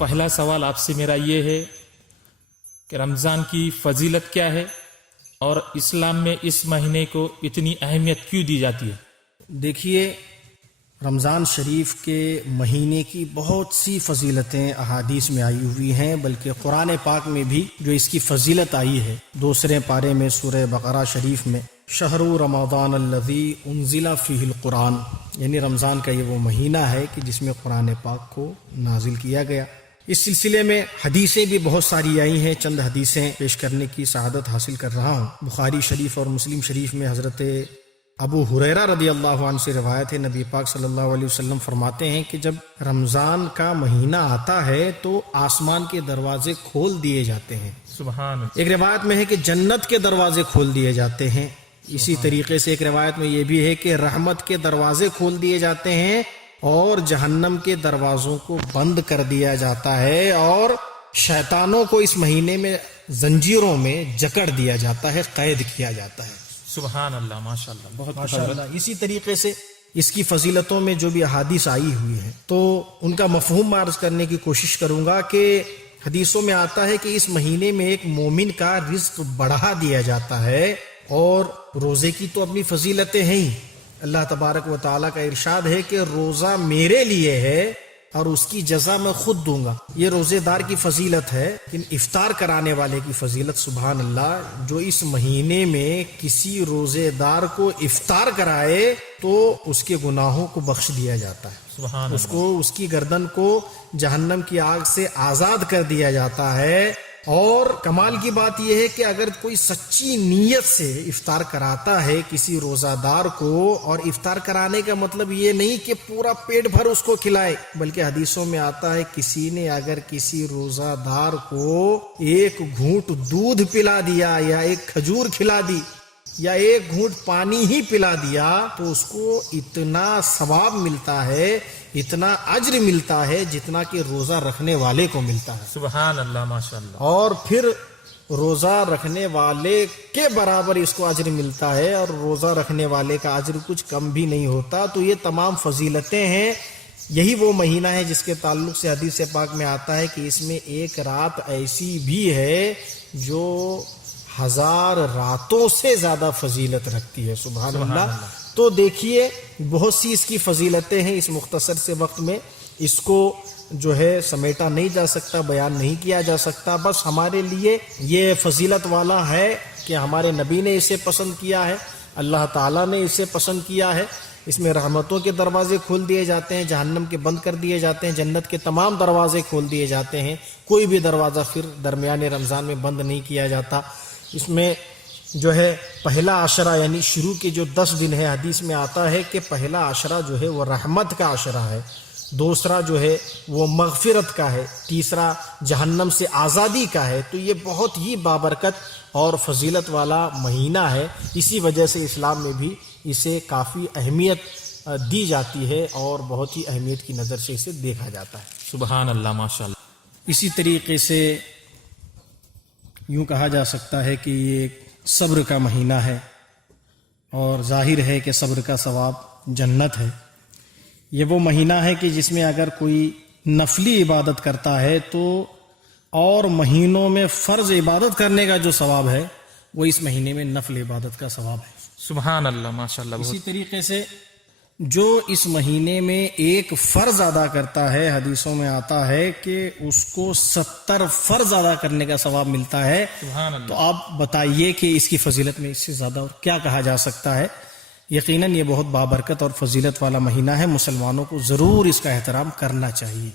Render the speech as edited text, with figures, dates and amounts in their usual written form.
پہلا سوال آپ سے میرا یہ ہے کہ رمضان کی فضیلت کیا ہے اور اسلام میں اس مہینے کو اتنی اہمیت کیوں دی جاتی ہے؟ دیکھیے، رمضان شریف کے مہینے کی بہت سی فضیلتیں احادیث میں آئی ہوئی ہیں، بلکہ قرآن پاک میں بھی جو اس کی فضیلت آئی ہے، دوسرے پارے میں سورہ بقرہ شریف میں شہر رمضان الذی انزل فیہ القرآن، یعنی رمضان کا یہ وہ مہینہ ہے کہ جس میں قرآن پاک کو نازل کیا گیا۔ اس سلسلے میں حدیثیں بھی بہت ساری آئی ہیں، چند حدیثیں پیش کرنے کی سعادت حاصل کر رہا ہوں۔ بخاری شریف اور مسلم شریف میں حضرت ابو ہریرہ رضی اللہ عنہ سے روایت ہے، نبی پاک صلی اللہ علیہ وسلم فرماتے ہیں کہ جب رمضان کا مہینہ آتا ہے تو آسمان کے دروازے کھول دیے جاتے ہیں۔ سبحان اللہ۔ ایک روایت میں ہے کہ جنت کے دروازے کھول دیے جاتے ہیں۔ اسی طریقے سے ایک روایت میں یہ بھی ہے کہ رحمت کے دروازے کھول دیے جاتے ہیں اور جہنم کے دروازوں کو بند کر دیا جاتا ہے، اور شیطانوں کو اس مہینے میں زنجیروں میں جکڑ دیا جاتا ہے، قید کیا جاتا ہے۔ سبحان اللہ، ماشاءاللہ، بہت ماشاءاللہ۔ اسی طریقے سے اس کی فضیلتوں میں جو بھی احادیث آئی ہوئی ہیں تو ان کا مفہوم عرض کرنے کی کوشش کروں گا کہ حدیثوں میں آتا ہے کہ اس مہینے میں ایک مومن کا رزق بڑھا دیا جاتا ہے، اور روزے کی تو اپنی فضیلتیں ہیں ہی۔ اللہ تبارک و تعالیٰ کا ارشاد ہے کہ روزہ میرے لیے ہے اور اس کی جزا میں خود دوں گا۔ یہ روزے دار کی فضیلت ہے۔ لیکن افطار کرانے والے کی فضیلت، سبحان اللہ، جو اس مہینے میں کسی روزے دار کو افطار کرائے تو اس کے گناہوں کو بخش دیا جاتا ہے، سبحان اس کو، اس کی گردن کو جہنم کی آگ سے آزاد کر دیا جاتا ہے۔ اور کمال کی بات یہ ہے کہ اگر کوئی سچی نیت سے افطار کراتا ہے کسی روزہ دار کو، اور افطار کرانے کا مطلب یہ نہیں کہ پورا پیٹ بھر اس کو کھلائے، بلکہ حدیثوں میں آتا ہے کسی نے اگر کسی روزہ دار کو ایک گھونٹ دودھ پلا دیا، یا ایک کھجور کھلا دی، یا ایک گھونٹ پانی ہی پلا دیا، تو اس کو اتنا ثواب ملتا ہے، اتنا اجر ملتا ہے جتنا کہ روزہ رکھنے والے کو ملتا ہے۔ سبحان اللہ، ماشاءاللہ۔ اور پھر روزہ رکھنے والے کے برابر اس کو اجر ملتا ہے، اور روزہ رکھنے والے کا اجر کچھ کم بھی نہیں ہوتا۔ تو یہ تمام فضیلتیں ہیں۔ یہی وہ مہینہ ہے جس کے تعلق سے حدیث پاک میں آتا ہے کہ اس میں ایک رات ایسی بھی ہے جو 1000 راتوں سے زیادہ فضیلت رکھتی ہے۔ سبحان اللہ۔ تو دیکھیے، بہت سی اس کی فضیلتیں ہیں۔ اس مختصر سے وقت میں اس کو جو ہے سمیٹا نہیں جا سکتا، بیان نہیں کیا جا سکتا۔ بس ہمارے لیے یہ فضیلت والا ہے کہ ہمارے نبی نے اسے پسند کیا ہے، اللہ تعالیٰ نے اسے پسند کیا ہے۔ اس میں رحمتوں کے دروازے کھول دیے جاتے ہیں، جہنم کے بند کر دیے جاتے ہیں، جنت کے تمام دروازے کھول دیے جاتے ہیں، کوئی بھی دروازہ پھر درمیان رمضان میں بند نہیں کیا جاتا۔ اس میں جو ہے پہلا عشرہ، یعنی شروع کے جو 10 دن ہے، حدیث میں آتا ہے کہ پہلا عشرہ جو ہے وہ رحمت کا عشرہ ہے، دوسرا جو ہے وہ مغفرت کا ہے، تیسرا جہنم سے آزادی کا ہے۔ تو یہ بہت ہی بابرکت اور فضیلت والا مہینہ ہے۔ اسی وجہ سے اسلام میں بھی اسے کافی اہمیت دی جاتی ہے اور بہت ہی اہمیت کی نظر سے اسے دیکھا جاتا ہے۔ سبحان اللہ، ماشاءاللہ۔ اسی طریقے سے یوں کہا جا سکتا ہے کہ یہ ایک صبر کا مہینہ ہے، اور ظاہر ہے کہ صبر کا ثواب جنت ہے۔ یہ وہ مہینہ ہے کہ جس میں اگر کوئی نفلی عبادت کرتا ہے تو اور مہینوں میں فرض عبادت کرنے کا جو ثواب ہے وہ اس مہینے میں نفل عبادت کا ثواب ہے۔ سبحان اللہ، ماشاءاللہ۔ اسی طریقے سے جو اس مہینے میں ایک فرض ادا کرتا ہے، حدیثوں میں آتا ہے کہ اس کو 70 فرض ادا کرنے کا ثواب ملتا ہے۔ سبحان اللہ۔ تو آپ بتائیے کہ اس کی فضیلت میں اس سے زیادہ اور کیا کہا جا سکتا ہے۔ یقیناً یہ بہت بابرکت اور فضیلت والا مہینہ ہے، مسلمانوں کو ضرور اس کا احترام کرنا چاہیے۔